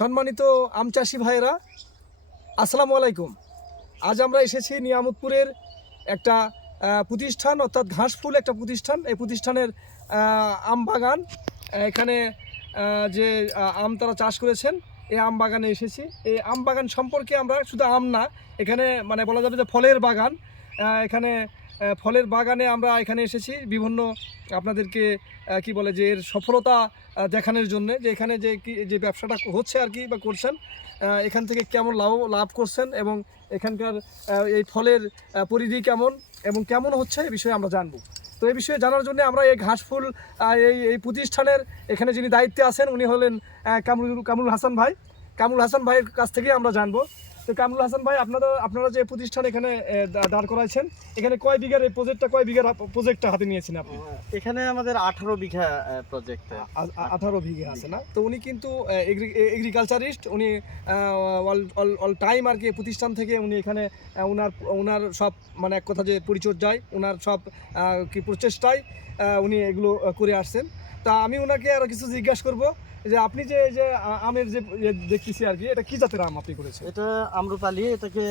সম্মানিত আম চাষি ভাইয়েরা, আসসালামু আলাইকুম। আজ আমরা এসেছি নিয়ামতপুরের একটা প্রতিষ্ঠান, অর্থাৎ ঘাসফুল একটা প্রতিষ্ঠান। এই প্রতিষ্ঠানের আম বাগান, এখানে যে আম তারা চাষ করেছেন, এই আম বাগানে এসেছি। এই আম বাগান সম্পর্কে আমরা শুধু আম না, এখানে মানে বলা যাবে যে ফলের বাগান। এখানে ফলের বাগানে আমরা এখানে এসেছি বিভিন্ন আপনাদেরকে কি বলে যে এর সফলতা দেখানোর জন্য, যে এখানে যে ব্যবসাটা হচ্ছে আর কি বা করছেন, এখান থেকে কেমন লাভ করছেন এবং এখানকার এই ফলের পরিধি কেমন এবং কেমন হচ্ছে এই বিষয়ে আমরা জানবো। তো এই বিষয়ে জানার জন্য আমরা এই ঘাসফুল এই প্রতিষ্ঠানের এখানে যিনি দায়িত্বে আছেন উনি হলেন কামরুল হাসান ভাই। কামরুল হাসান ভাইয়ের কাছ থেকেই আমরা জানবো। তো কামরুল হাসান ভাই, আপনারা যে প্রতিষ্ঠান এখানে দাঁড় করাইছেন, এখানে কয় বিঘার এই কয় বিঘার প্রজেক্টটা হাতে নিয়েছেন আপনি? এখানে আমাদের 18 বিঘা প্রজেক্ট। 18 বিঘা আছে না? তো উনি কিন্তু এগ্রিকালচারিস্ট, উনি অল টাইম আর কি প্রতিষ্ঠান থেকে উনি এখানে ওনার সব মানে এক কথা যে পরিচর্যায় ওনার সব কি প্রচেষ্টায় উনি এগুলো করে আসছেন। তা আমি ওনাকে আরও কিছু জিজ্ঞাসা করবো যে আপনি যে আমের যে দেখতেছি আর কি, এটা কি জাতের আম আপনি করেছেন? এটা আম্রপালি, এটাকে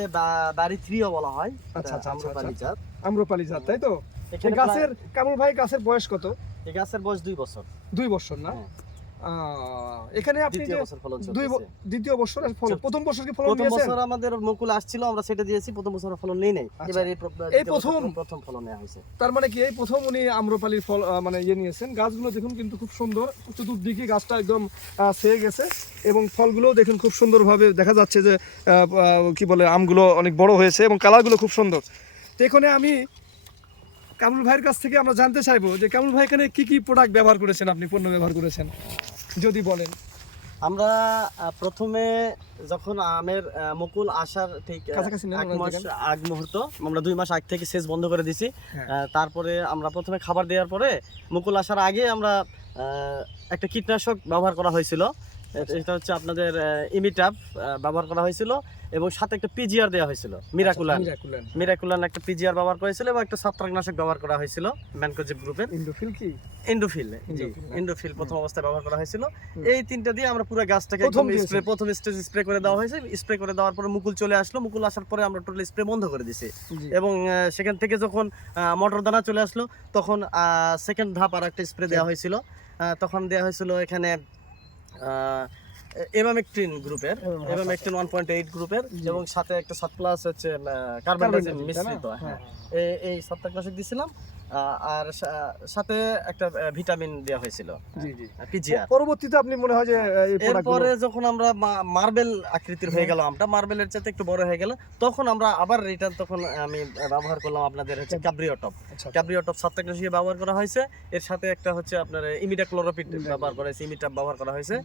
বাড়ি 3 বলা হয়। আচ্ছা আচ্ছা, আম্রপালি জাত। আম্রপালি জাত, তাই তো? এই গাছের কামরুল ভাই গাছের বয়স কত? এই গাছের বয়স 2 বছর। 2 বছর না? এখানে আপনি যে দ্বিতীয় বছর ফল, প্রথম বছর কি ফলন প্রথম নিয়েছেন? বছর আমাদের মুকুল আসছিল, আমরা সেটা দিয়েছি। প্রথম বছর ফলন নেই নাই, এবার এই প্রথম ফলন নেওয়া হয়েছে। তার মানে কি এই প্রথম উনি আম্রপালির ফল মানে নিয়েছেন। গাছগুলো দেখুন কিন্তু খুব সুন্দর, চতুর্দিকে গাছটা একদম ছেয়ে গেছে এবং ফলগুলোও দেখুন খুব সুন্দরভাবে দেখা যাচ্ছে যে কি বলে আমগুলো অনেক বড় হয়েছে এবং কালারগুলো খুব সুন্দর। তো এখানে আমি কামরুল ভাইয়ের কাছ থেকে আমরা জানতে চাইবো যে কামরুল ভাই এখানে কি প্রোডাক্ট ব্যবহার করেছেন, আপনি পণ্য ব্যবহার করেছেন যদি বলেন। আমরা প্রথমে যখন আমের মুকুল আসার ঠিক আগ মুহূর্ত, আমরা 2 মাস আগ থেকে সেচ বন্ধ করে দিছি। তারপরে আমরা প্রথমে খাবার দেওয়ার পরে মুকুল আসার আগে আমরা একটা কীটনাশক ব্যবহার করা হয়েছিল। এটা হচ্ছে আপনাদের ইমিটাপ ব্যবহার করা হয়েছিল এবং সাথে একটা পিজিআর দেওয়া হয়েছিল, মিরাকুলান একটা পিজিআর ব্যবহার করা হয়েছিল এবং একটা ছত্রাকনাশক ব্যবহার করা হয়েছিল ম্যানকোজেব গ্রুপের ইন্ডোফিল প্রথম অবস্থায় ব্যবহার করা হয়েছিল। এই 3টা দিয়ে আমরা পুরো গাছটাকে প্রথম স্টেজ স্প্রে করে দেওয়া হয়েছে। স্প্রে করে দেওয়ার পরে মুকুল চলে আসলো, মুকুল আসার পরে আমরা টোটাল স্প্রে বন্ধ করে দিছি এবং সেখান থেকে যখন মটর দানা চলে আসলো তখন সেকেন্ড ধাপ আর একটা স্প্রে দেওয়া হয়েছিল। তখন দেওয়া হয়েছিল এখানে এমামেকটিন গ্রুপের, এমামেকটিন 1.8 গ্রুপের এবং সাথে একটা 7 প্লাস হচ্ছে কার্বনডাইজিম মিশ্রিত। এই ছত্রাকনাশক দিয়েছিলাম আর সাথে একটা ভিটামিন দেওয়া হয়েছিল পিজিআর। পরবর্তীতে আপনি মনে হয় যে এরপরে যখন আমরা মার্বেল আকৃতির হয়ে গেল আমটা, মার্বেলের চাইতে একটু বড় হয়ে গেল, তখন আমরা আবার রিটার্ন তখন আমি ব্যবহার করলাম আপনাদের হচ্ছে ক্যাব্রিওটপ ছত্রাকনাশক ব্যবহার করা হয়েছে। এর সাথে একটা হচ্ছে আপনার ইমিডাক্লোরোপিড ব্যবহার করা হয়েছে, ইমিটাপ ব্যবহার করা হয়েছে।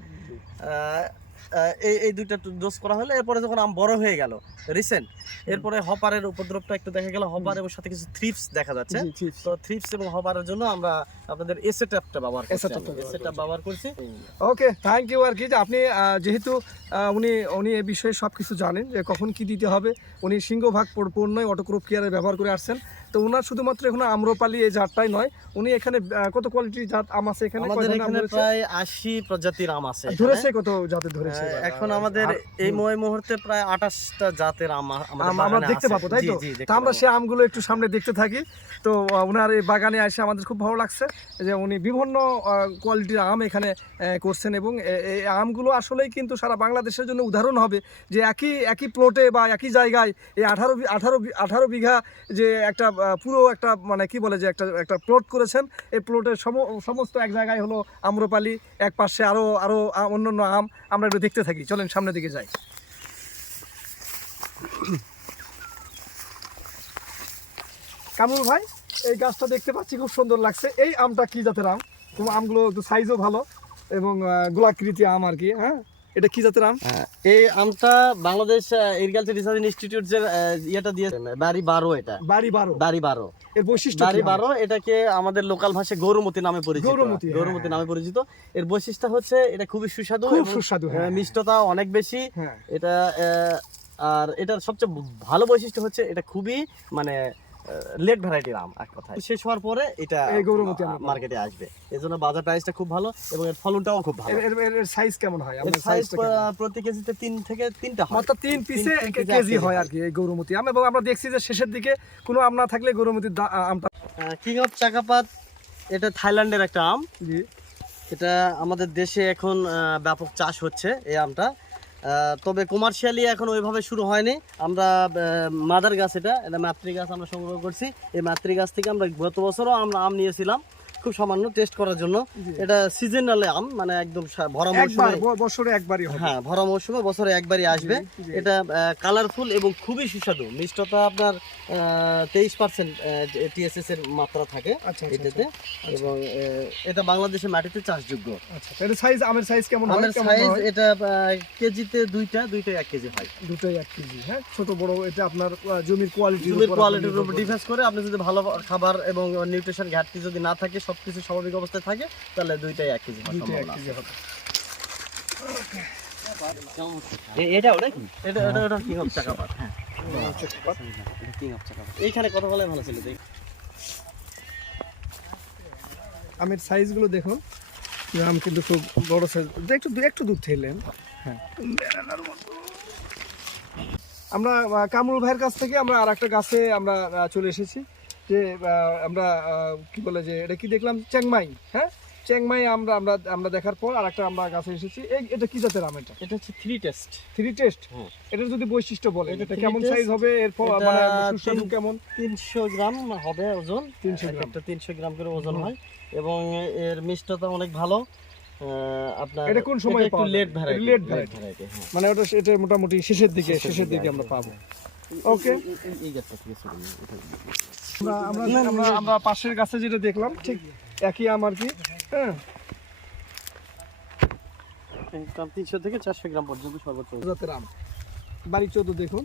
এই 2টা ডোজ করা হলো। এরপরে যখন আম বড় হয়ে গেল রিসেন্ট, এরপরে হপারের উপদ্রবটা একটু দেখা গেল, হপার এবং সাথে কিছু থ্রিপস দেখা যাচ্ছে। তো থ্রিপস এবং হপারের জন্য আমরা আপনাদের এসেটআপটা ব্যবহার করছি। ওকে, থ্যাংক ইউ। আর কি যে আপনি যেহেতু উনি এই বিষয়ে সব কিছু জানেন যে কখন কি দিতে হবে, উনি সিংহভাগ পণ্যই অটোক্রপ কেয়ারে ব্যবহার করে আসছেন। তো ওনার শুধুমাত্র এখন আম্রপালি এই জাতটাই নয়, উনি এখানে কত কোয়ালিটির জাত আম আছে এখানে? আমাদের এখানে প্রায় 80 প্রজাতির আম আছে। ধরেছে কত জাতের ধরেছে? এখন আমাদের এই মুহূর্তে প্রায় 28টা জাতের আম আমরা দেখতে পাবো, তাই তো? আমরা সেই আমগুলো একটু সামনে দেখতে থাকি। তো ওনার এই বাগানে এসে আমাদের খুব ভালো লাগছে যে উনি বিভিন্ন কোয়ালিটির আম এখানে করছেন এবং এই আমগুলো আসলেই কিন্তু সারা বাংলাদেশের জন্য উদাহরণ হবে যে একই প্লটে বা একই জায়গায় এই 18 বিঘা যে একটা পুরো একটা মানে কি বলে যে একটা প্লট করেছেন। এই প্লটের সমস্ত এক জায়গায় হলো আম্রপালি, এক পাশে আরো অন্যান্য আম। আমরা একটু দেখতে থাকি, চলেন সামনের দিকে যাই। কামরুল ভাই, এই গাছটা দেখতে পাচ্ছি খুব সুন্দর লাগছে। এই আমটা কি জাতের আম? আমগুলো একটু সাইজও ভালো এবং গোলাকৃতি আম আর কি। হ্যাঁ, এটা কি জাতের আম? এই আমটা বাংলাদেশ এগ্রিকালচার রিসার্চ ইনস্টিটিউট যে ইয়েটা দিয়েছে, বাড়ি 12। এটা বাড়ি 12 এর বৈশিষ্ট্য বাড়ি 12, এটাকে আমাদের লোকাল ভাষায় গৌরমতি নামে পরিচিত। এর বৈশিষ্ট্য হচ্ছে এটা খুবই সুস্বাদু, মিষ্টতা অনেক বেশি এটা। আর এটার সবচেয়ে ভালো বৈশিষ্ট্য হচ্ছে এটা খুবই মানে লেট ভ্যারাইটির আম এক কথা শেষ হওয়ার পরে এটা এই গৌরমতি আমরা পাবো। মার্কেটে আসবে, এজন্য বাজার প্রাইসটা খুব ভালো এবং এর ফলনটাও খুব ভালো। এর সাইজ কেমন হয়? এর সাইজ প্রতি কেজিতে 3 থেকে 3টা হয়, মাত্র 3 পিসে কেজি হয় আর কি এই গৌরমতি আম। এবং আমরা দেখছি যে শেষের দিকে কোনো আম না থাকলে গৌরমতির আমটা। কিং অফ চাকাপাত এটা থাইল্যান্ডের একটা আম। জি, এটা আমাদের দেশে এখন ব্যাপক চাষ হচ্ছে এই আমটা, তবে কমার্শিয়ালি এখন ওইভাবে শুরু হয়নি। আমরা মাদার গাছ, এটা মাতৃ গাছ আমরা সংগ্রহ করছি। এই মাতৃ গাছ থেকে আমরা গত বছরও আমরা আম নিয়েছিলাম খুব সামান্য টেস্ট করার জন্য। এটা সিজনাল আম, মানে একদম ভরা মৌসুমে, বছরে একবারই হবে। হ্যাঁ ভরা মৌসুমে বছরে একবারই আসবে। এটা কালারফুল এবং খুবই সুস্বাদু, মিষ্টতা আপনার 23% TSS এর মাত্রা থাকে এটাতে, এবং এটা বাংলাদেশের মাটিতে চাষযোগ্য। আচ্ছা, এর সাইজ, আমের সাইজ কেমন হয়? আমের সাইজ এটা কেজিতে দুইটাই 1 কেজি হয়। দুটোই 1 কেজি। হ্যাঁ, ছোট বড় এটা আপনার জমির কোয়ালিটির উপর ডিফেন্স করে। আপনি যদি ভালো খাবার এবং নিউট্রিশন ঘাটতি যদি না থাকে, সবকিছু স্বাভাবিক অবস্থায় থাকে, তাহলে দুইটাই 1 কেজি হয়। এটা ওটা কি? এটা কিং অফ চাকাপাত। হ্যাঁ, কিং অফ চাকাপাত। এইখানে কথা বলে ভালো ছিল। দেখ আমের সাইজগুলো দেখুন, আম কিন্তু খুব বড় সাইজ। একটু দূর থেলেন। হ্যাঁ, আমরা কামরুল ভাইয়ের কাছ থেকে আমরা আরেকটা গাছে আমরা চলে এসেছি, যে আমরা কি বলে যে এটা কি দেখলাম, চ্যাংমাই। হ্যাঁ, চ্যাংমাই আমরা দেখার পর আরেকটা আমরা গাছে এসেছি। এটা কি জাতের আম? এটা হচ্ছে 3 টেস্ট। 3 টেস্ট। এটার যদি বৈশিষ্ট্য বলেন, এটা কেমন সাইজ হবে, এর মানে সুস্বাদু কেমন? 300 গ্রাম হবে ওজন। 300 গ্রাম। একটা 300 গ্রাম করে ওজন হয়, এবং এর মিষ্টতা অনেক ভালো। আপনার এটা কোন সময় একটু লেট ভ্যারাইটি, মানে এটা মোটামুটি শেষের দিকে আমরা পাবো। ওকে, এই গাছটা থেকে শুরু আমরা পাশের গাছে যেটা দেখলাম ঠিক একই আম আর কি। হ্যাঁ, 300 থেকে 400 গ্রাম পর্যন্ত সর্বোচ্চ জাতের আম। বাড়ি 14 দেখুন,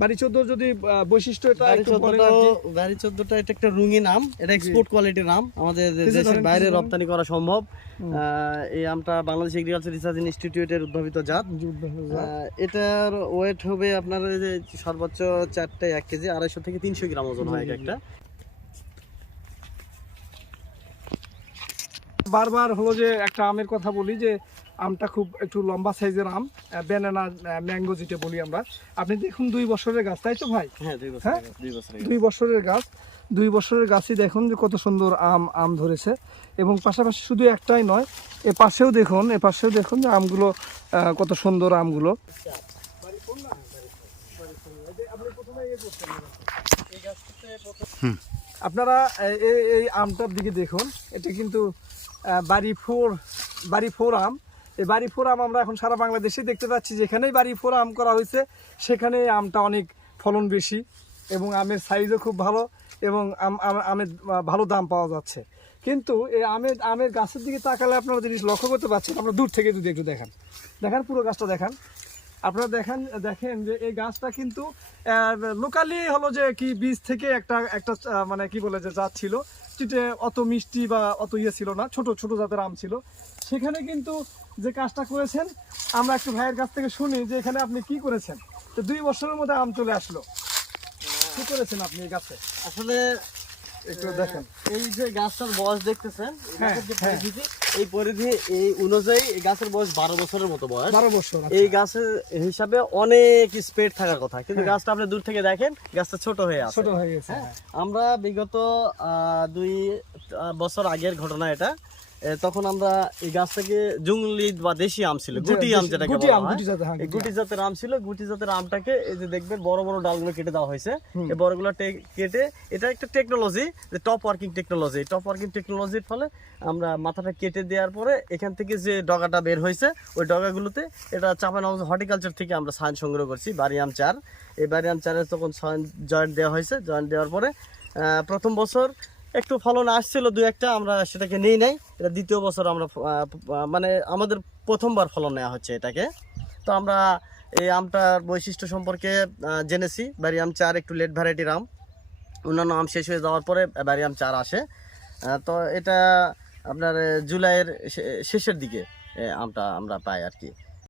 বাড়ি 14 যদি বৈশিষ্ট্য এটা একটু বলেন আর কি। বাড়ি 14টা এটা একটা রঙিন আম, এটা এক্সপোর্ট কোয়ালিটির আম, আমাদের দেশের বাইরে রপ্তানি করা সম্ভব। এই আমটা বাংলাদেশ এগ্রিকালচার রিসার্চ ইনস্টিটিউটের উদ্ভাবিত জাত। এটার ওয়েট হবে আপনার যে সর্বোচ্চ 4টা 1 কেজি, 250 থেকে 300 গ্রাম ওজন হয় একটা। বারবার হলো যে একটা আমের কথা বলি, যে আমটা খুব একটু লম্বা সাইজের আম, ব্যানানা ম্যাঙ্গো যেটা বলি আমরা। আপনি দেখুন 2 বছরের গাছ, তাই তো ভাই? হ্যাঁ, 2 বছরের গাছ। 2 বছরের গাছই দেখুন যে কত সুন্দর আম ধরেছে। এবং পাশাপাশি শুধু একটাই নয়, এ পাশেও দেখুন যে আমগুলো কত সুন্দর আমগুলো। আপনারা এই আমটার দিকে দেখুন, এটা কিন্তু বাড়ি ফোর আম। এই বাড়ি ফোর আম আমরা এখন সারা বাংলাদেশে দেখতে পাচ্ছি। যেখানেই বাড়ি ফোর আম করা হয়েছে সেখানে আমটা অনেক ফলন বেশি, এবং আমের সাইজও খুব ভালো, এবং আমের ভালো দাম পাওয়া যাচ্ছে। কিন্তু এই আমের গাছের দিকে তাকালে আপনারা জিনিস লক্ষ্য করতে পারছেন, আমরা দূর থেকে যদি একটু দেখান পুরো গাছটা দেখান, আপনারা দেখেন যে এই গাছটা কিন্তু লোকালি হলো যে কি বীজ থেকে একটা মানে কি বলে যে জাত ছিল, যেটা অত মিষ্টি বা অত ইয়ে ছিল না, ছোট জাতের আম ছিল। সেখানে কিন্তু যে কাজটা করেছেন, আমরা একটু ভাইয়ের কাছ থেকে শুনি যে এখানে আপনি কি করেছেন। তো 2 বছরের মধ্যে আম চলে আসলো, কি করেছেন আপনি এই গাছে? আসলে একটু দেখেন, এই যে গাছটার বয়স দেখতেছেন, এই পরিধি এই অনুযায়ী এই গাছের বয়স 12 বছরের মতো বয়স। 12 বছর। এই গাছের হিসাবে অনেক স্প্রেড থাকার কথা, কিন্তু গাছটা আপনি দূর থেকে দেখেন গাছটা ছোট হয়ে গেছে। আমরা বিগত 2 বছর আগের ঘটনা এটা। তখন আমরা এই গাছটাকে জুংলি বা দেশি আম ছিল, গুটি আম যেটাকে বলা হয়, গুটি জাতের আম ছিল। গুটি জাতের আমটাকে এই যে দেখবেন বড় বড় ডালগুলো কেটে দেওয়া হয়েছে। এই বড়গুলো কেটে, এটা একটা টেকনোলজি, যে টপ ওয়ার্কিং টেকনোলজির ফলে আমরা মাথাটা কেটে দেওয়ার পরে এখান থেকে যে ডগাটা বের হয়েছে, ওই ডগাগুলোতে এটা চাঁপাইনবাবগঞ্জ হর্টিকালচার থেকে আমরা সাইন সংগ্রহ করছি, বারিয়াম 4। এই বারিয়াম 4-এর তখন জয়েন্ট দেওয়া হয়েছে। জয়েন্ট দেওয়ার পরে প্রথম বছর একটু ফলন আসছিল 2-1টা, আমরা সেটাকে নেই নাই। এটা দ্বিতীয় বছর আমরা মানে আমাদের প্রথমবার ফলন নেওয়া হচ্ছে এটাকে। তো আমরা এই আমটার বৈশিষ্ট্য সম্পর্কে জেনেছি। বারিয়াম 4 একটু লেট ভ্যারাইটির আম, অন্যান্য আম শেষ হয়ে যাওয়ার পরে বারিয়াম 4 আসে। তো এটা আপনার জুলাইয়ের শেষের দিকে আমটা আমরা পাই আর কি।